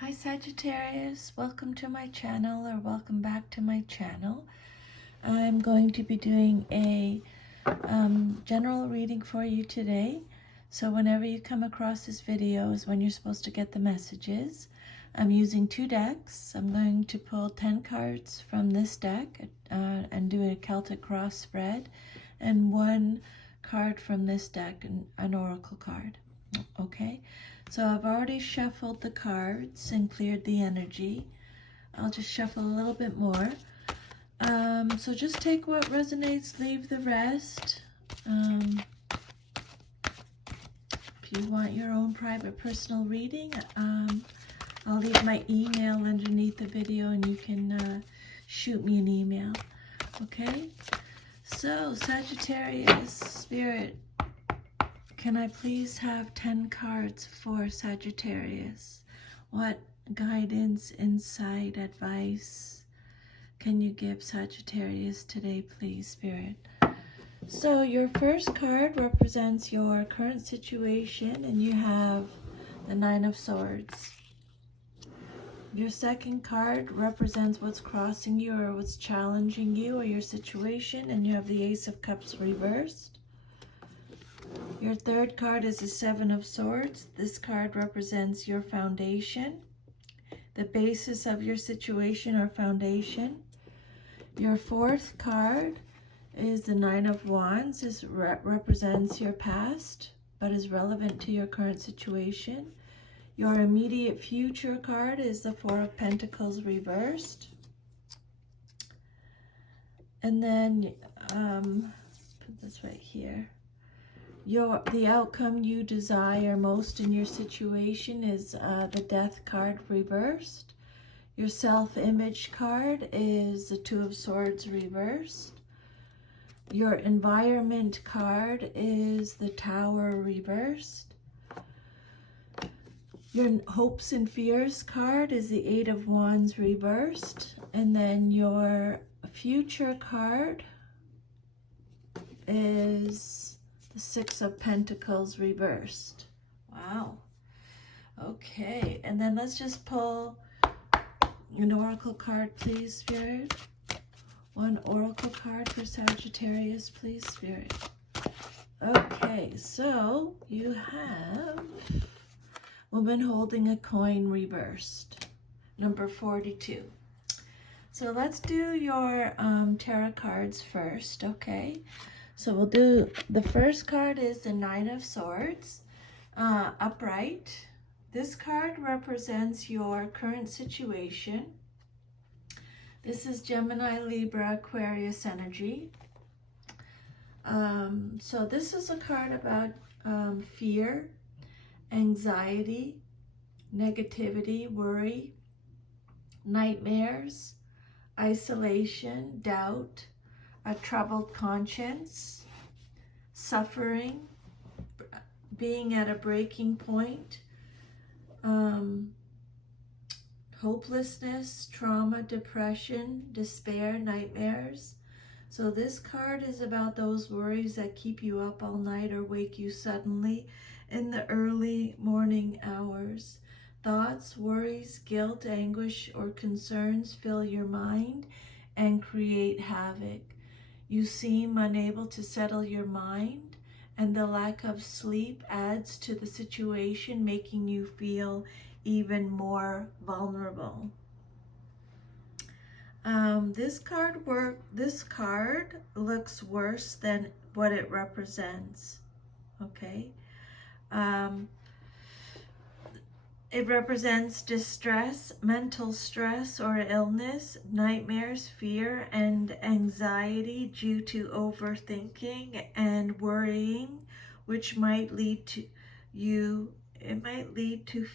Hi Sagittarius, welcome to my channel, or welcome back to my channel. I'm going to be doing a general reading for you today. So whenever you come across this video is when you're supposed to get the messages. I'm using two decks. I'm going to pull 10 cards from this deck and do a Celtic cross spread, and one card from this deck, an oracle card. Okay, so I've already shuffled the cards and cleared the energy. I'll just shuffle a little bit more. So just take what resonates, leave the rest. If you want your own private personal reading, I'll leave my email underneath the video and you can shoot me an email. Okay, so Sagittarius Spirit, can I please have 10 cards for Sagittarius? What guidance, insight, advice can you give Sagittarius today, please, Spirit? So your first card represents your current situation, and you have the Nine of Swords. Your second card represents what's crossing you or what's challenging you or your situation, and you have the Ace of Cups reversed. Your third card is the Seven of Swords. This card represents your foundation, the basis of your situation or foundation. Your fourth card is the Nine of Wands. This represents your past, but is relevant to your current situation. Your immediate future card is the Four of Pentacles reversed. And then, put this right here. The outcome you desire most in your situation is the Death card reversed. Your self-image card is the Two of Swords reversed. Your environment card is the Tower reversed. Your hopes and fears card is the Eight of Wands reversed. And then your future card is the Six of Pentacles reversed. Wow. Okay, and then let's just pull an oracle card, please, Spirit. One oracle card for Sagittarius, please, Spirit. Okay, so you have Woman Holding a Coin reversed, number 42. So let's do your tarot cards first, okay? So we'll do, the first card is the Nine of Swords, upright. This card represents your current situation. This is Gemini, Libra, Aquarius energy. So this is a card about fear, anxiety, negativity, worry, nightmares, isolation, doubt, a troubled conscience, suffering, being at a breaking point, hopelessness, trauma, depression, despair, nightmares. So this card is about those worries that keep you up all night or wake you suddenly in the early morning hours. Thoughts, worries, guilt, anguish, or concerns fill your mind and create havoc. You seem unable to settle your mind, and the lack of sleep adds to the situation, making you feel even more vulnerable. This card looks worse than what it represents. Okay. It represents distress, mental stress or illness, nightmares, fear, and anxiety due to overthinking and worrying, which might lead to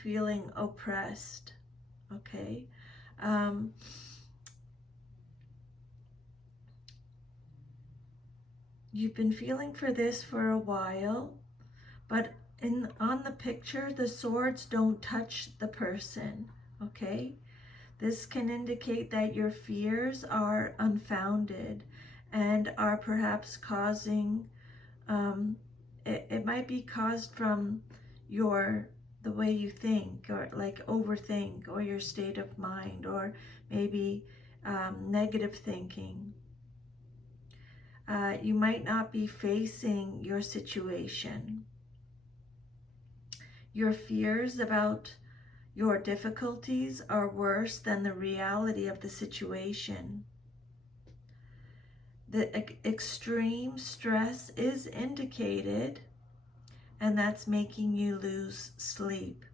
feeling oppressed. Okay. You've been feeling for this for a while, but on the picture, the swords don't touch the person, okay? This can indicate that your fears are unfounded and are perhaps causing, it might be caused from your the way you think, or like overthink, or your state of mind, or maybe negative thinking. You might not be facing your situation. Your fears about your difficulties are worse than the reality of the situation. The extreme stress is indicated, and that's making you lose sleep.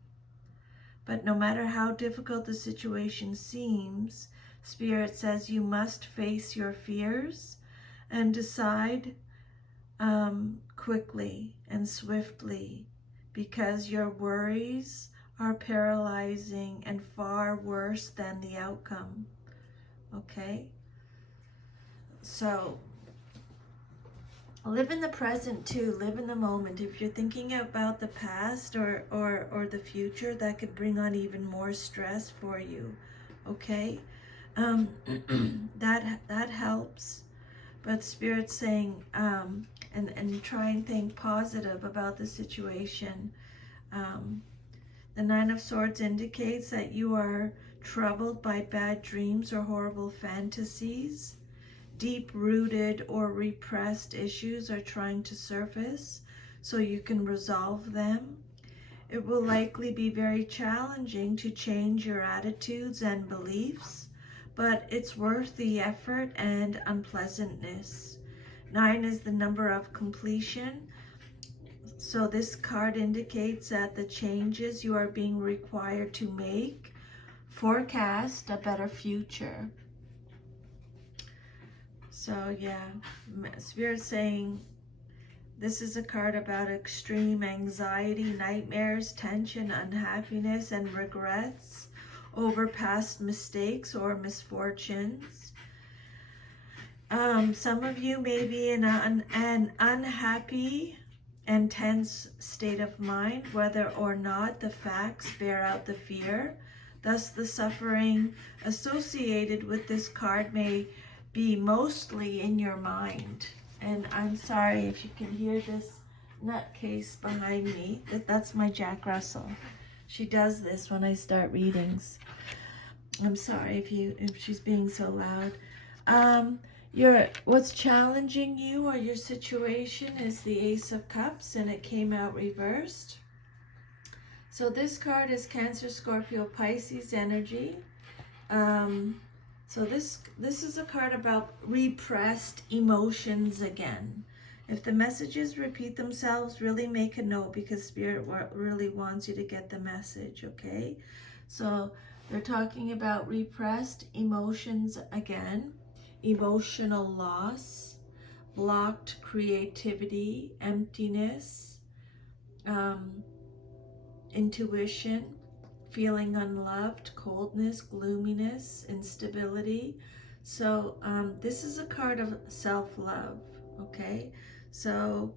But no matter how difficult the situation seems, Spirit says you must face your fears and decide quickly and swiftly, because your worries are paralyzing and far worse than the outcome. Okay? So live in the present too. Live in the moment. If you're thinking about the past or the future, that could bring on even more stress for you. Okay? That helps. But Spirit's saying, and try and think positive about the situation. The Nine of Swords indicates that you are troubled by bad dreams or horrible fantasies. Deep-rooted or repressed issues are trying to surface so you can resolve them. It will likely be very challenging to change your attitudes and beliefs, but it's worth the effort and unpleasantness. 9 is the number of completion. So this card indicates that the changes you are being required to make forecast a better future. So yeah, Spirit's saying this is a card about extreme anxiety, nightmares, tension, unhappiness, and regrets over past mistakes or misfortunes. Some of you may be in an unhappy and tense state of mind, whether or not the facts bear out the fear. Thus, the suffering associated with this card may be mostly in your mind. And I'm sorry if you can hear this nutcase behind me. That's my Jack Russell. She does this when I start readings. I'm sorry if she's being so loud. What's challenging you or your situation is the Ace of Cups, and it came out reversed. So this card is Cancer, Scorpio, Pisces energy. So this is a card about repressed emotions again. If the messages repeat themselves, really make a note, because Spirit really wants you to get the message, okay? So they're talking about repressed emotions again. Emotional loss, blocked creativity, emptiness, intuition, feeling unloved, coldness, gloominess, instability. So this is a card of self-love, okay? So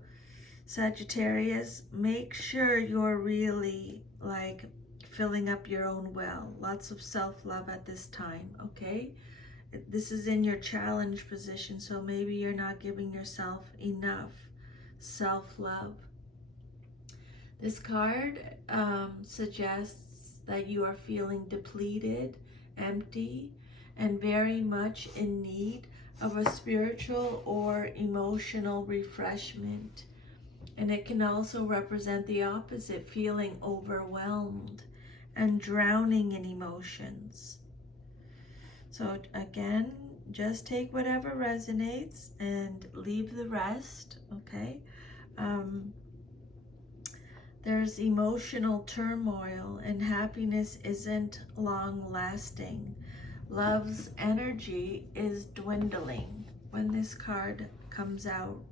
Sagittarius, make sure you're really like filling up your own well. Lots of self-love at this time, okay? This is in your challenge position, so maybe you're not giving yourself enough self-love. This card suggests that you are feeling depleted, empty, and very much in need of a spiritual or emotional refreshment. And it can also represent the opposite, feeling overwhelmed and drowning in emotions. So again, just take whatever resonates and leave the rest, okay? There's emotional turmoil, and happiness isn't long-lasting. Love's energy is dwindling when this card comes out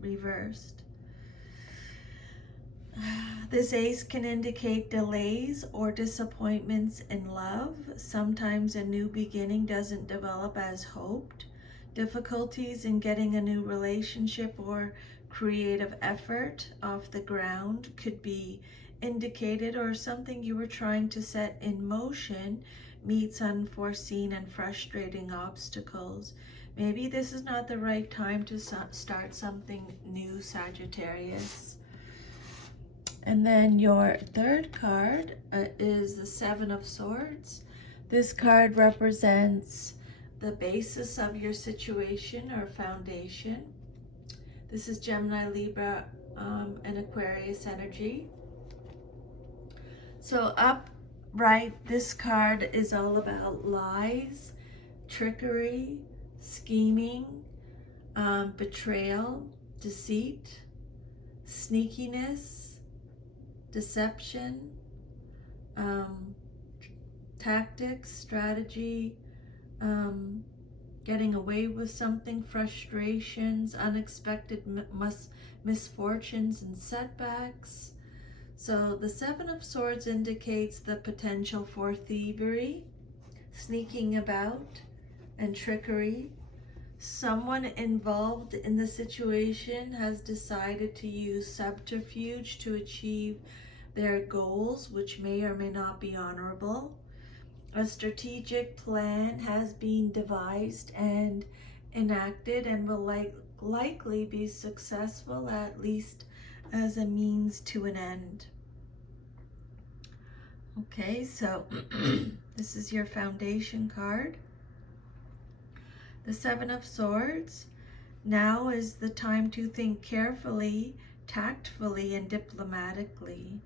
reversed. This ace can indicate delays or disappointments in love. Sometimes a new beginning doesn't develop as hoped. Difficulties in getting a new relationship or creative effort off the ground could be indicated, or something you were trying to set in motion meets unforeseen and frustrating obstacles. Maybe this is not the right time to start something new, Sagittarius. And then your third card is the Seven of Swords. This card represents the basis of your situation or foundation. This is Gemini, Libra, and Aquarius energy. So upright, this card is all about lies, trickery, scheming, betrayal, deceit, sneakiness, deception, tactics, strategy, getting away with something, frustrations, unexpected misfortunes and setbacks. So the Seven of Swords indicates the potential for thievery, sneaking about, and trickery. Someone involved in the situation has decided to use subterfuge to achieve their goals, which may or may not be honorable. A strategic plan has been devised and enacted and will likely be successful, at least as a means to an end. Okay, so this is your foundation card. The Seven of Swords. Now is the time to think carefully, tactfully, and diplomatically.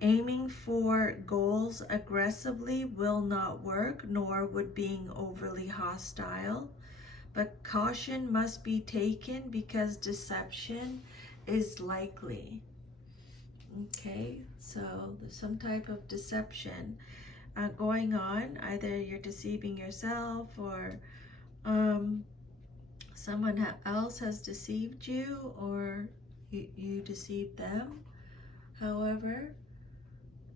Aiming for goals aggressively will not work, nor would being overly hostile. But caution must be taken because deception is likely. Okay, so there's some type of deception going on. Either you're deceiving yourself or someone else has deceived you, or you deceived them. However,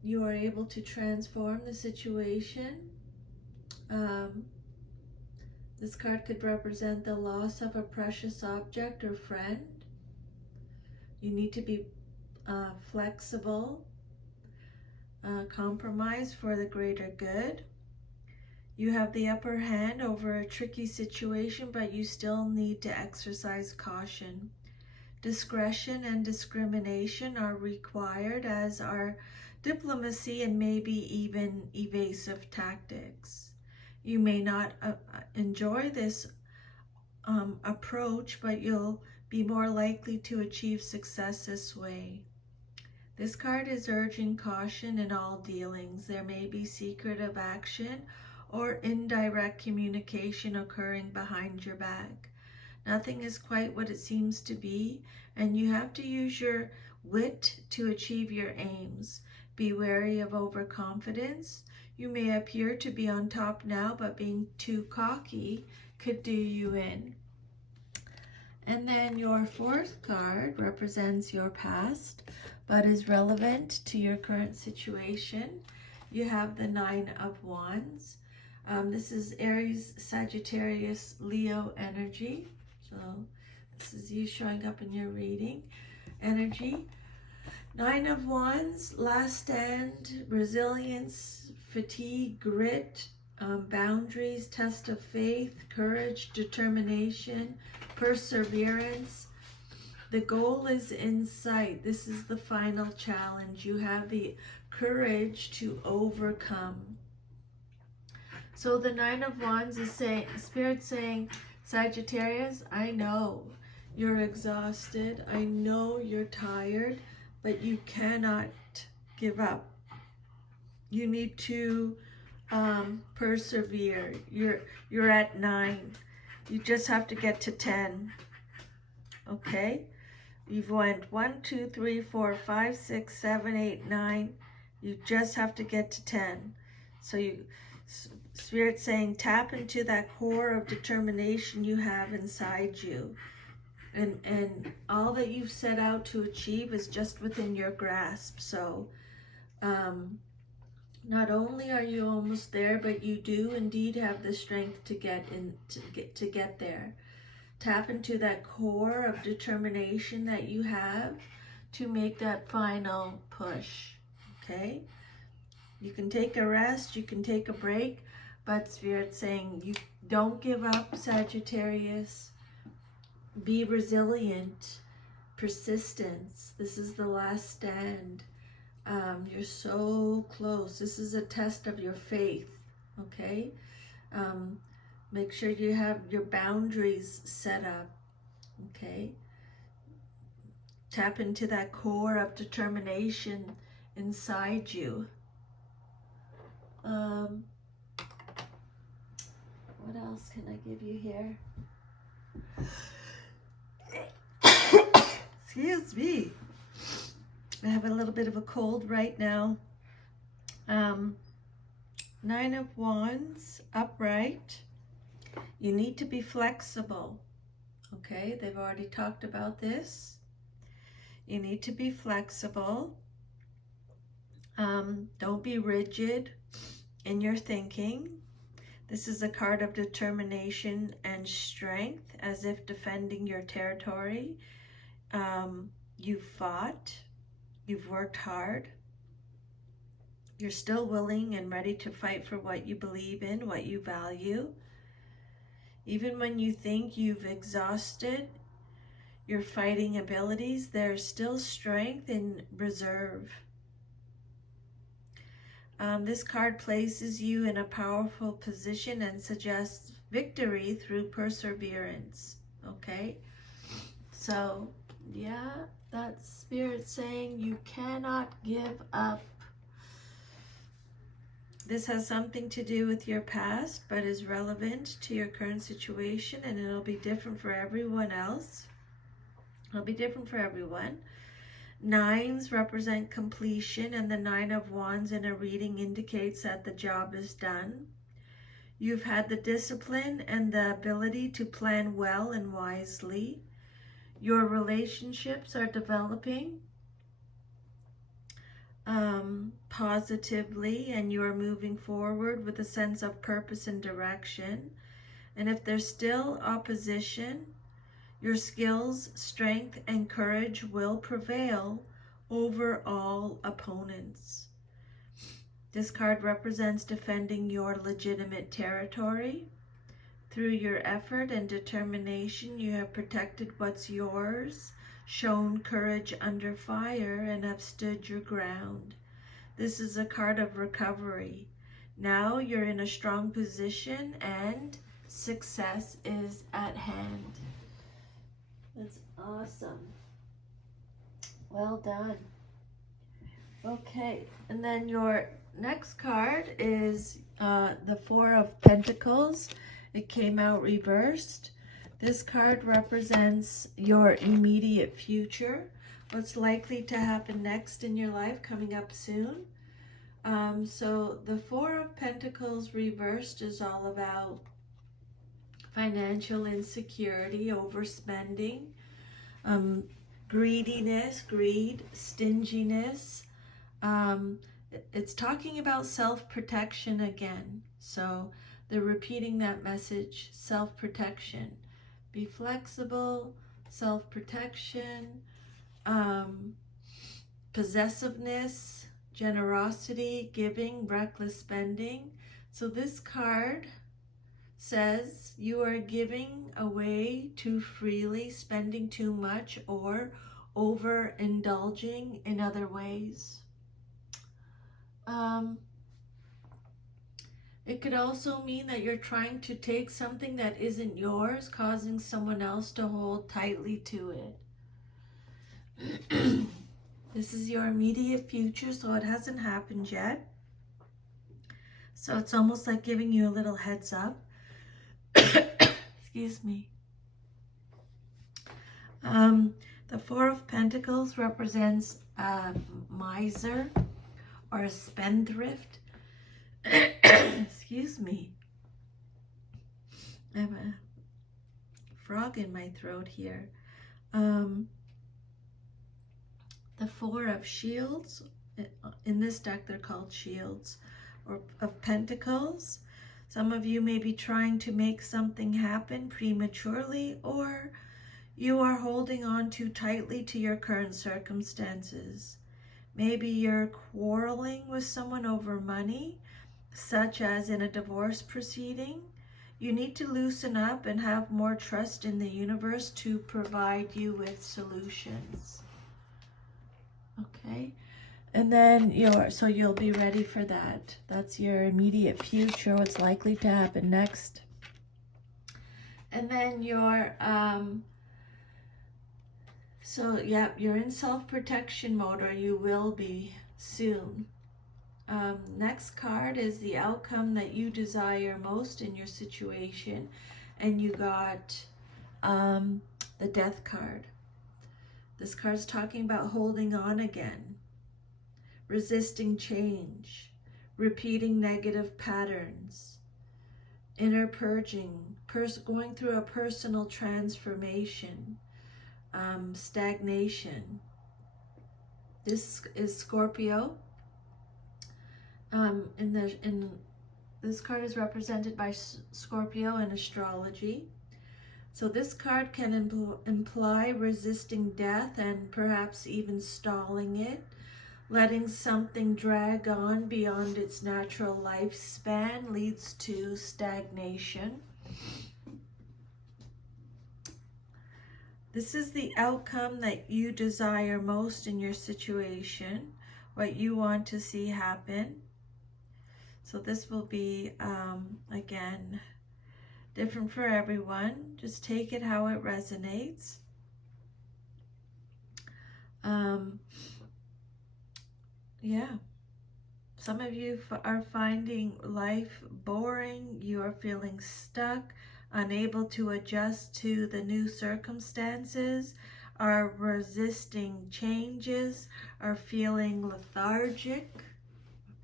you are able to transform the situation. This card could represent the loss of a precious object or friend. You need to be flexible, compromise for the greater good. You have the upper hand over a tricky situation, but you still need to exercise caution. Discretion and discrimination are required, as are diplomacy and maybe even evasive tactics. You may not enjoy this approach, but you'll be more likely to achieve success this way. This card is urging caution in all dealings. There may be secretive action or indirect communication occurring behind your back. Nothing is quite what it seems to be, and you have to use your wit to achieve your aims. Be wary of overconfidence. You may appear to be on top now, but being too cocky could do you in. And then your fourth card represents your past, but is relevant to your current situation. You have the Nine of Wands. This is Aries, Sagittarius, Leo energy. So this is you showing up in your reading energy. Nine of Wands, last stand, resilience, fatigue, grit, boundaries, test of faith, courage, determination, perseverance. The goal is in sight. This is the final challenge. You have the courage to overcome. So the Nine of Wands is saying, Spirit saying, Sagittarius, I know you're exhausted. I know you're tired, but you cannot give up. You need to persevere. You're at 9. You just have to get to 10. Okay? You've went 1, 2, 3, 4, 5, 6, 7, 8, 9. You just have to get to 10. So Spirit saying, tap into that core of determination you have inside you. And all that you've set out to achieve is just within your grasp. So not only are you almost there, but you do indeed have the strength to get there. Tap into that core of determination that you have to make that final push. Okay? You can take a rest, you can take a break, but Spirit's saying you don't give up, Sagittarius. Be resilient. persistence. This is the last stand. You're so close. This is a test of your faith, okay? Make sure you have your boundaries set up, okay? Tap into that core of determination inside you. What else can I give you here? Excuse me. I have a little bit of a cold right now. 9 of Wands, upright. You need to be flexible. Okay, they've already talked about this. You need to be flexible. Don't be rigid in your thinking. This is a card of determination and strength, as if defending your territory. You've fought. You've worked hard. You're still willing and ready to fight for what you believe in, what you value. Even when you think you've exhausted your fighting abilities, there's still strength in reserve. This card places you in a powerful position and suggests victory through perseverance. Okay? So, yeah, that's Spirit saying you cannot give up. This has something to do with your past, but is relevant to your current situation, and it'll be different for everyone else. It'll be different for everyone. 9s represent completion, and the 9 of Wands in a reading indicates that the job is done. You've had the discipline and the ability to plan well and wisely. Your relationships are developing positively, and you are moving forward with a sense of purpose and direction. And if there's still opposition, your skills, strength, and courage will prevail over all opponents. This card represents defending your legitimate territory. Through your effort and determination, you have protected what's yours, shown courage under fire, and have stood your ground. This is a card of recovery. Now you're in a strong position and success is at hand. That's awesome. Well done. Okay, and then your next card is the 4 of Pentacles. It came out reversed. This card represents your immediate future, what's likely to happen next in your life coming up soon. So the 4 of Pentacles reversed is all about financial insecurity, overspending, greediness, greed, stinginess. It's talking about self-protection again. So they're repeating that message, self-protection. Be flexible, self-protection, possessiveness, generosity, giving, reckless spending. So this card says you are giving away too freely, spending too much, or overindulging in other ways. It could also mean that you're trying to take something that isn't yours, causing someone else to hold tightly to it. This is your immediate future, so it hasn't happened yet. So it's almost like giving you a little heads up. Excuse me. The 4 of Pentacles represents a miser or a spendthrift. Excuse me. I have a frog in my throat here. The 4 of Shields. In this deck, they're called Shields, or of Pentacles. Some of you may be trying to make something happen prematurely, or you are holding on too tightly to your current circumstances. Maybe you're quarreling with someone over money, such as in a divorce proceeding. You need to loosen up and have more trust in the universe to provide you with solutions. Okay? And then you'll be ready for that. That's your immediate future, what's likely to happen next. And then you're in self-protection mode, or you will be soon. Next card is the outcome that you desire most in your situation, and you got the Death card. This card's talking about holding on again, resisting change, repeating negative patterns, inner purging, going through a personal transformation, stagnation. This is Scorpio. This card is represented by Scorpio in astrology. So this card can imply resisting death and perhaps even stalling it, letting something drag on beyond its natural lifespan leads to stagnation. This is the outcome that you desire most in your situation, what you want to see happen. So this will be, again, different for everyone. Just take it how it resonates. Yeah. Some of you are finding life boring. You are feeling stuck, unable to adjust to the new circumstances, are resisting changes, are feeling lethargic.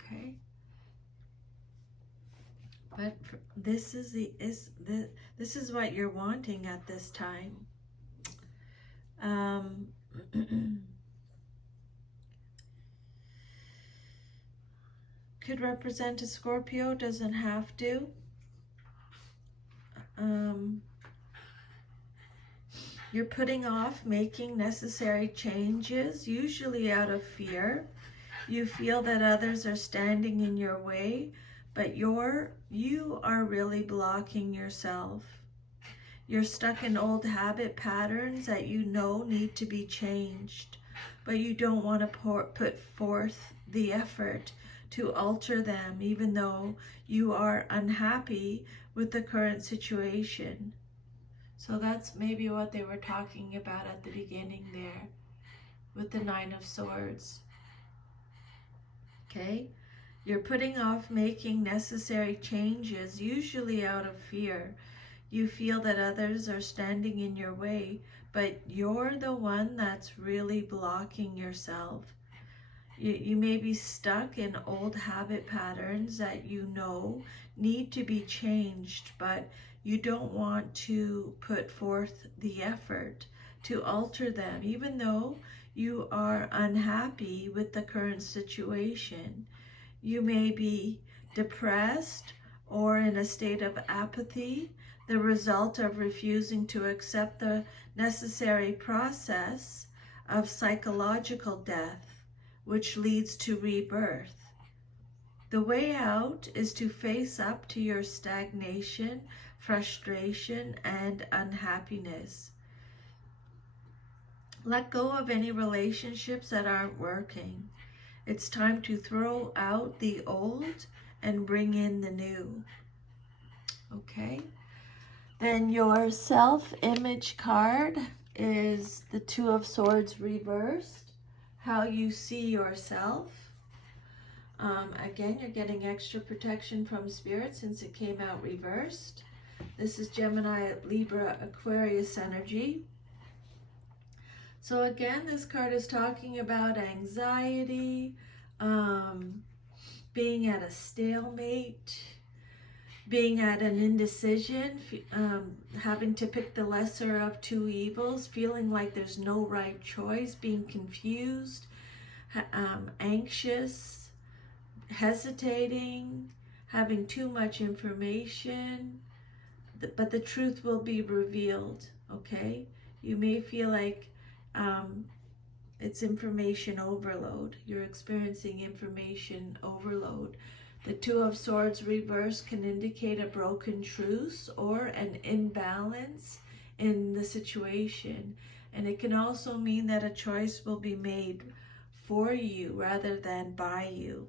Okay. But this is what you're wanting at this time. Could represent a Scorpio, doesn't have to. You're putting off making necessary changes, usually out of fear. You feel that others are standing in your way, but you are really blocking yourself. You're stuck in old habit patterns that you know need to be changed, but you don't want to put forth the effort to alter them, even though you are unhappy with the current situation. So that's maybe what they were talking about at the beginning there with the Nine of Swords. Okay? You're putting off making necessary changes, usually out of fear. You feel that others are standing in your way, but you're the one that's really blocking yourself. You may be stuck in old habit patterns that you know need to be changed, but you don't want to put forth the effort to alter them, even though you are unhappy with the current situation. You may be depressed or in a state of apathy, the result of refusing to accept the necessary process of psychological death, which leads to rebirth. The way out is to face up to your stagnation, frustration, and unhappiness. Let go of any relationships that aren't working. It's time to throw out the old and bring in the new. Okay? Then your self-image card is the Two of Swords reversed. How you see yourself. Again, you're getting extra protection from Spirit since it came out reversed. This is Gemini, Libra, Aquarius energy. So again, this card is talking about anxiety, being at a stalemate, being at an indecision, having to pick the lesser of two evils, feeling like there's no right choice, being confused, anxious, hesitating, having too much information, but the truth will be revealed, okay? You may feel like it's information overload. You're experiencing information overload. The Two of Swords reversed can indicate a broken truce or an imbalance in the situation. And it can also mean that a choice will be made for you rather than by you.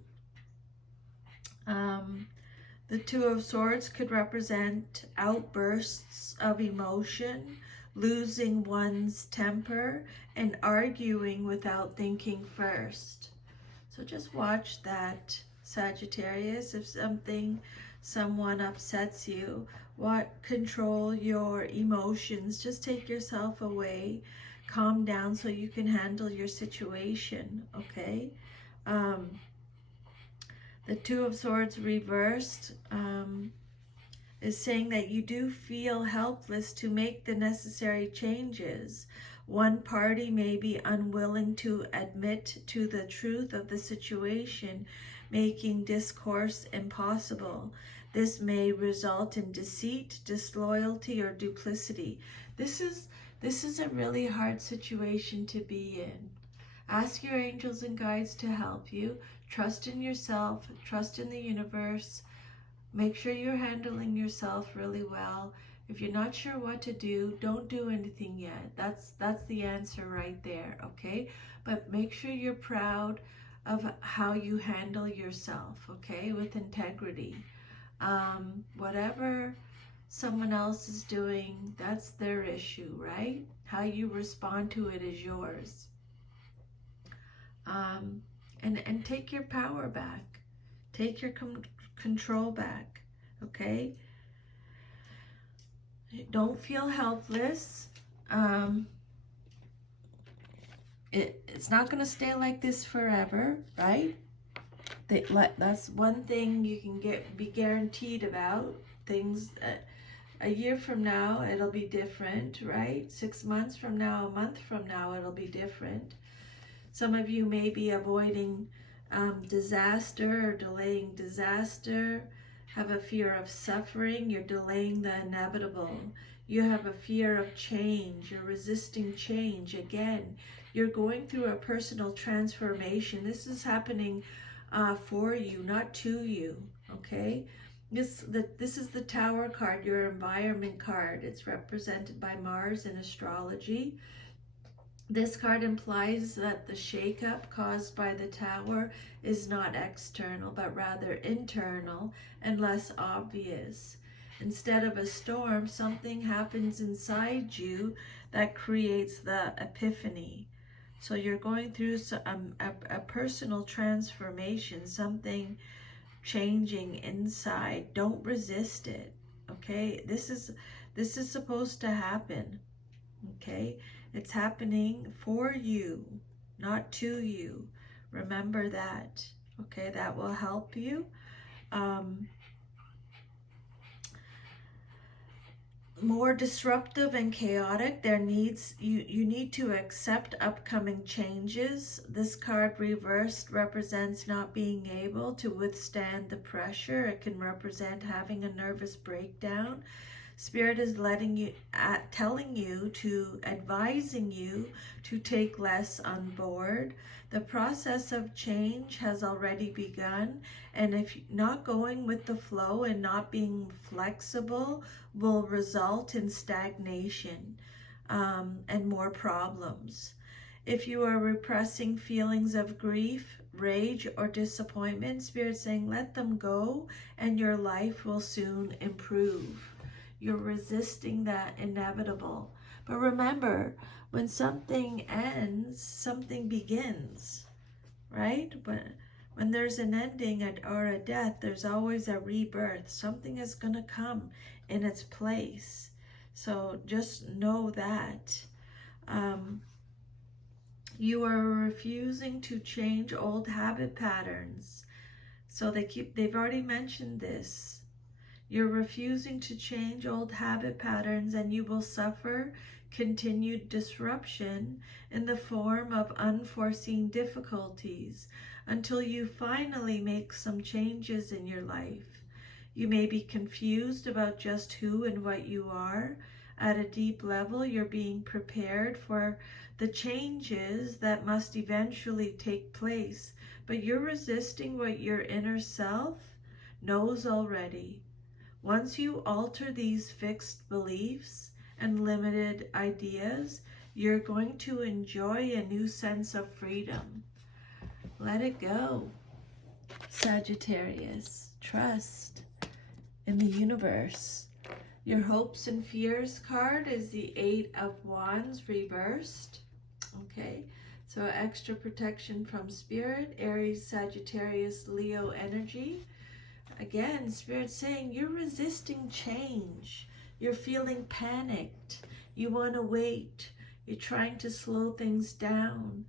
The Two of Swords could represent outbursts of emotion, losing one's temper, and arguing without thinking first. So just watch that, Sagittarius. If someone upsets you, control your emotions. Just take yourself away, calm down so you can handle your situation, okay? The Two of Swords reversed is saying that you do feel helpless to make the necessary changes. One party may be unwilling to admit to the truth of the situation, making discourse impossible. This may result in deceit, disloyalty, or duplicity. This is a really hard situation to be in. Ask your angels and guides to help you. Trust in yourself, trust in the universe. Make sure you're handling yourself really well. If you're not sure what to do, don't do anything yet. That's the answer right there, okay? But make sure you're proud of how you handle yourself, okay? With integrity. Whatever someone else is doing, that's their issue, right? How you respond to it is yours. And take your power back. Take your control back, okay? Don't feel helpless. It's not going to stay like this forever, right? That's one thing you can be guaranteed about. Things a year from now, it'll be different, right? 6 months from now, a month from now, it'll be different. Some of you may be avoiding disaster or delaying disaster, have a fear of suffering, you're delaying the inevitable. You have a fear of change, you're resisting change. Again, you're going through a personal transformation. This is happening for you, not to you, okay? This is the Tower card, your environment card. It's represented by Mars in astrology. This card implies that the shakeup caused by the Tower is not external, but rather internal and less obvious. Instead of a storm, something happens inside you that creates the epiphany. So you're going through a personal transformation, something changing inside. Don't resist it, okay? This is supposed to happen, okay? It's happening for you, not to you. Remember that, okay? That will help you. More disruptive and chaotic, you need to accept upcoming changes. This card reversed represents not being able to withstand the pressure. It can represent having a nervous breakdown. Spirit is telling you, advising you to take less on board. The process of change has already begun, and if not going with the flow and not being flexible will result in stagnation and more problems. If you are repressing feelings of grief, rage, or disappointment, Spirit's saying let them go and your life will soon improve. You're resisting that inevitable. But remember, when something ends, something begins, right? When there's an ending or a death, there's always a rebirth. Something is going to come in its place. So just know that. You are refusing to change old habit patterns. So they've already mentioned this. You're refusing to change old habit patterns, and you will suffer continued disruption in the form of unforeseen difficulties until you finally make some changes in your life. You may be confused about just who and what you are. At a deep level, you're being prepared for the changes that must eventually take place, but you're resisting what your inner self knows already. Once you alter these fixed beliefs and limited ideas, you're going to enjoy a new sense of freedom. Let it go, Sagittarius. Trust in the universe. Your hopes and fears card is the 8 of Wands reversed. Okay, so extra protection from Spirit, Aries, Sagittarius, Leo energy. Again, Spirit saying you're resisting change. You're feeling panicked. You want to wait. You're trying to slow things down.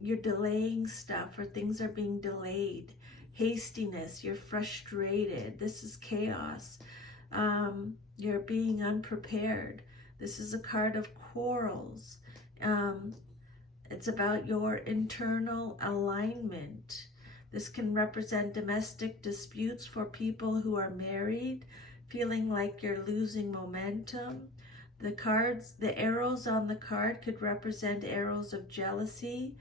You're delaying stuff, or things are being delayed. Hastiness. You're frustrated. This is chaos. You're being unprepared. This is a card of quarrels. It's about your internal alignment. This can represent domestic disputes for people who are married, feeling like you're losing momentum. The arrows on the card could represent arrows of jealousy.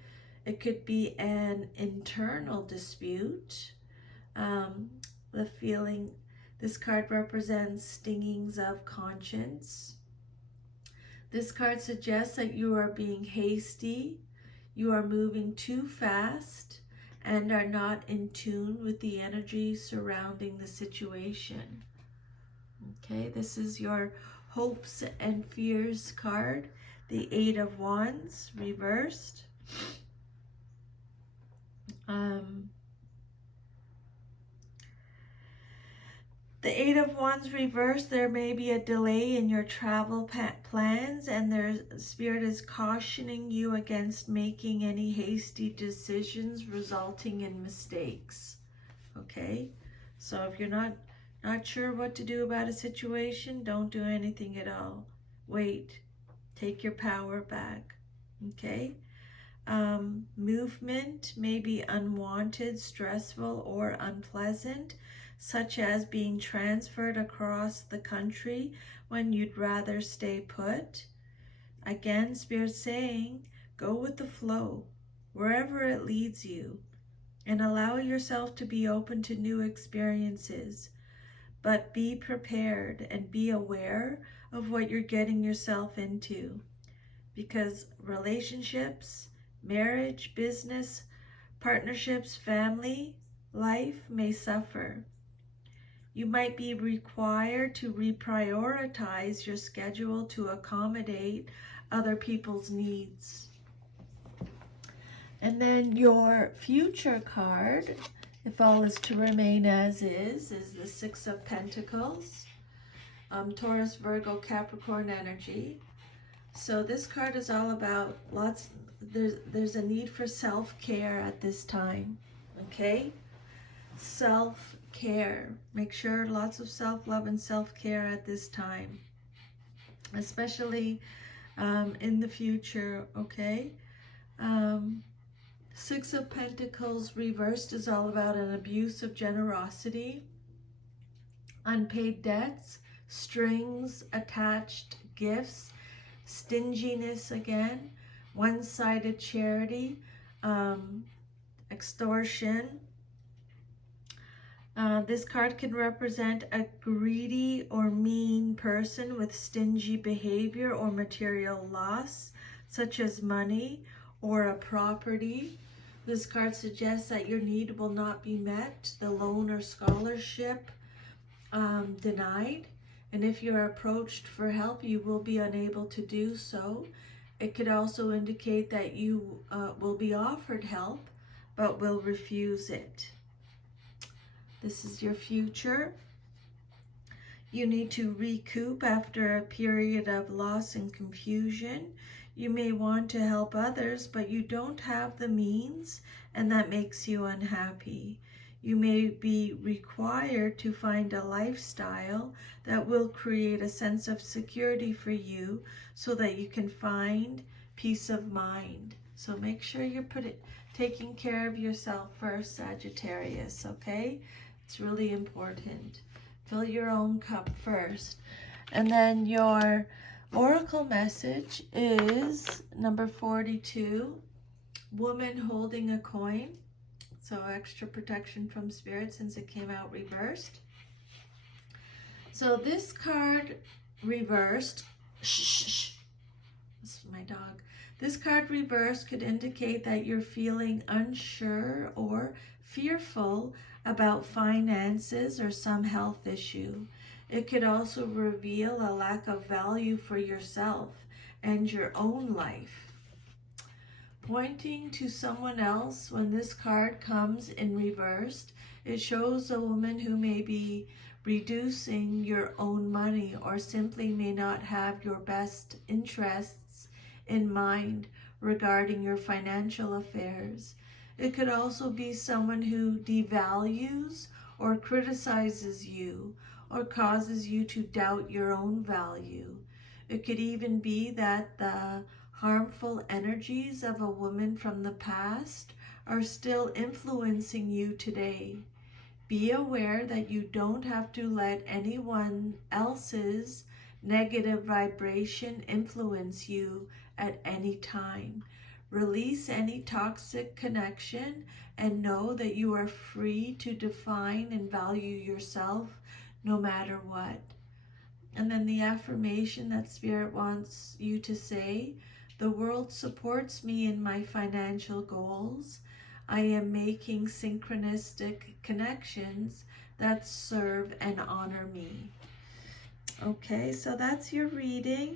It could be an internal dispute. This card represents stingings of conscience. This card suggests that you are being hasty, you are moving too fast, and are not in tune with the energy surrounding the situation. Okay, this is your hopes and fears card, the 8 of Wands reversed. The 8 of Wands reversed, there may be a delay in your travel plans, and Spirit is cautioning you against making any hasty decisions resulting in mistakes. Okay, so if you're not sure what to do about a situation, don't do anything at all. Wait, take your power back. Okay, movement may be unwanted, stressful, or unpleasant, such as being transferred across the country when you'd rather stay put. Again, Spirit's saying, go with the flow, wherever it leads you, and allow yourself to be open to new experiences. But be prepared and be aware of what you're getting yourself into, because relationships, marriage, business, partnerships, family, life may suffer. You might be required to reprioritize your schedule to accommodate other people's needs. And then your future card, if all is to remain as is the 6 of Pentacles, Taurus, Virgo, Capricorn energy. So this card is all about there's a need for self-care at this time, okay? Self-care. Make sure lots of self-love and self-care at this time, especially in the future, okay? 6 of Pentacles reversed is all about an abuse of generosity, unpaid debts, strings attached gifts, stinginess again, one-sided charity, extortion. This card can represent a greedy or mean person with stingy behavior or material loss, such as money or a property. This card suggests that your need will not be met, the loan or scholarship denied. And if you're approached for help, you will be unable to do so. It could also indicate that you will be offered help, but will refuse it. This is your future. You need to recoup after a period of loss and confusion. You may want to help others, but you don't have the means, and that makes you unhappy. You may be required to find a lifestyle that will create a sense of security for you so that you can find peace of mind. So make sure you're taking care of yourself first, Sagittarius, okay? It's really important. Fill your own cup first. And then your oracle message is number 42, woman holding a coin. So extra protection from Spirit since it came out reversed. So this card reversed, this is my dog. This card reversed could indicate that you're feeling unsure or fearful about finances or some health issue. It could also reveal a lack of value for yourself and your own life. Pointing to someone else when this card comes in reversed, it shows a woman who may be reducing your own money or simply may not have your best interests in mind regarding your financial affairs. It could also be someone who devalues or criticizes you or causes you to doubt your own value. It could even be that the harmful energies of a woman from the past are still influencing you today. Be aware that you don't have to let anyone else's negative vibration influence you at any time. Release any toxic connection and know that you are free to define and value yourself no matter what. And then the affirmation that Spirit wants you to say: the world supports me in my financial goals. I am making synchronistic connections that serve and honor me. Okay, so that's your reading.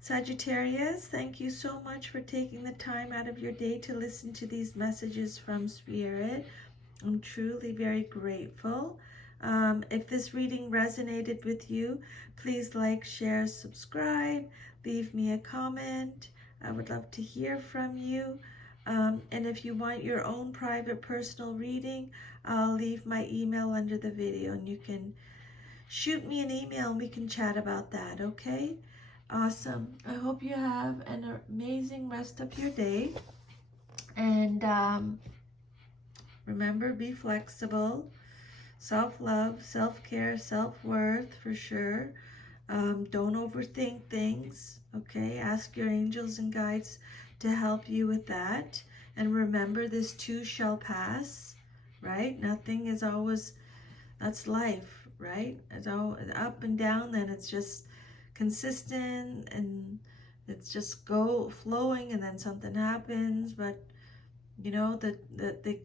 Sagittarius, thank you so much for taking the time out of your day to listen to these messages from Spirit. I'm truly very grateful. If this reading resonated with you, please like, share, subscribe, leave me a comment. I would love to hear from you. And if you want your own private personal reading, I'll leave my email under the video and you can shoot me an email and we can chat about that, okay? Awesome. I hope you have an amazing rest of your day. And remember, be flexible. Self-love, self-care, self-worth for sure. Don't overthink things, okay? Ask your angels and guides to help you with that. And remember, this too shall pass, right? Nothing is always, that's life, right? It's all up and down, then it's just consistent and it's just flowing, and then something happens. But you know, the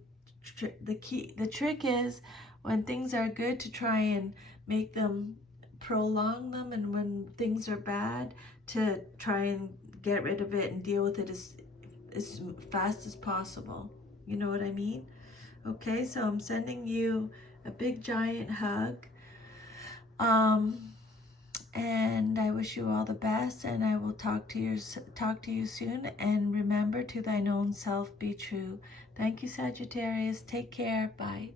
trick is when things are good to try and make them, prolong them, and when things are bad to try and get rid of it and deal with it as fast as possible. You know what I mean? Okay, so I'm sending you a big giant hug. And I wish you all the best, and I will talk to you soon. And remember, to thine own self be true. Thank you, Sagittarius. Take care. Bye.